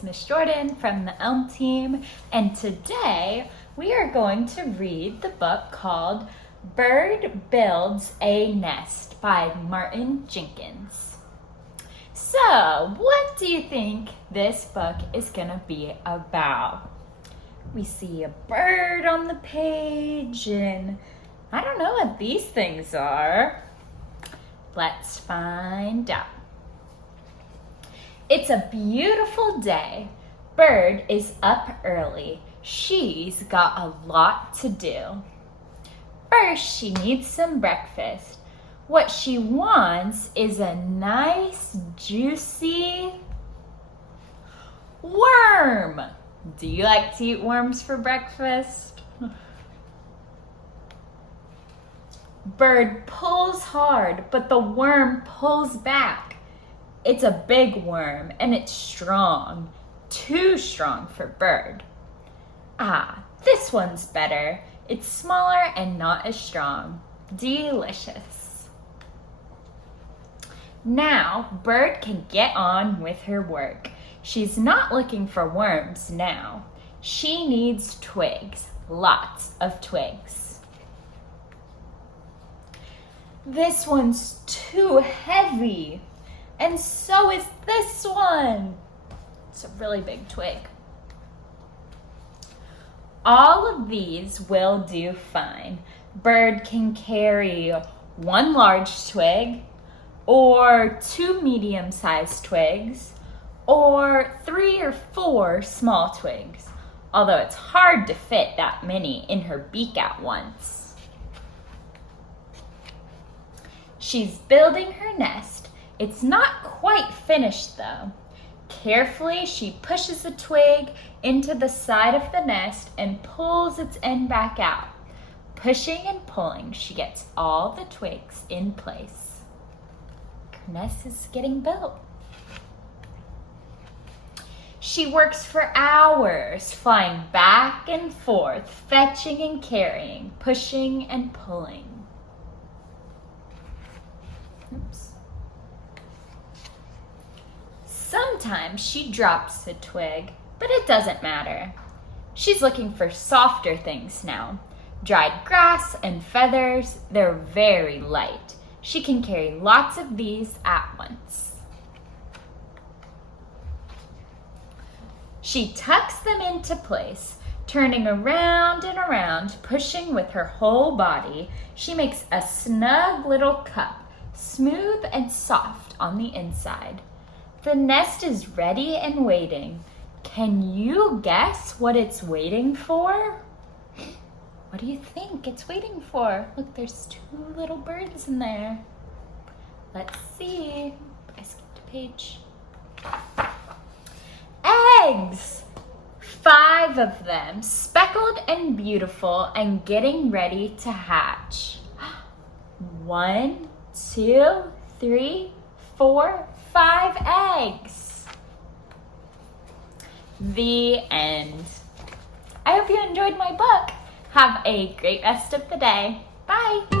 is Miss Jourdain from the Elm team, and today we are going to read the book called Bird Builds a Nest by Martin Jenkins. So, what do you think this book is gonna be about? We see a bird on the page, and I don't know what these things are. Let's find out. It's a beautiful day. Bird is up early. She's got a lot to do. First, she needs some breakfast. What she wants is a nice, juicy worm. Do you like to eat worms for breakfast? Bird pulls hard, but the worm pulls back. It's a big worm, and it's strong. Too strong for Bird. This one's better. It's smaller and not as strong. Delicious. Now, Bird can get on with her work. She's not looking for worms now. She needs twigs, lots of twigs. This one's too heavy, and so is this one. It's a really big twig. All of these will do fine. Bird can carry one large twig, or 2 medium-sized twigs, or 3 or 4 small twigs, although it's hard to fit that many in her beak at once. She's building her nest. It's not quite finished though. Carefully, she pushes a twig into the side of the nest and pulls its end back out. Pushing and pulling, she gets all the twigs in place. Her nest is getting built. She works for hours, flying back and forth, fetching and carrying, pushing and pulling. Oops. Sometimes she drops a twig, but it doesn't matter. She's looking for softer things now. Dried grass and feathers, they're very light. She can carry lots of these at once. She tucks them into place, turning around and around, pushing with her whole body. She makes a snug little cup, smooth and soft on the inside. The nest is ready and waiting. Can you guess what it's waiting for? What do you think it's waiting for? Look, there's 2 little birds in there. Let's see. I skipped a page. Eggs! 5 of them, speckled and beautiful and getting ready to hatch. 1, 2, 3, 4, 5 eggs. The end. I hope you enjoyed my book. Have a great rest of the day. Bye.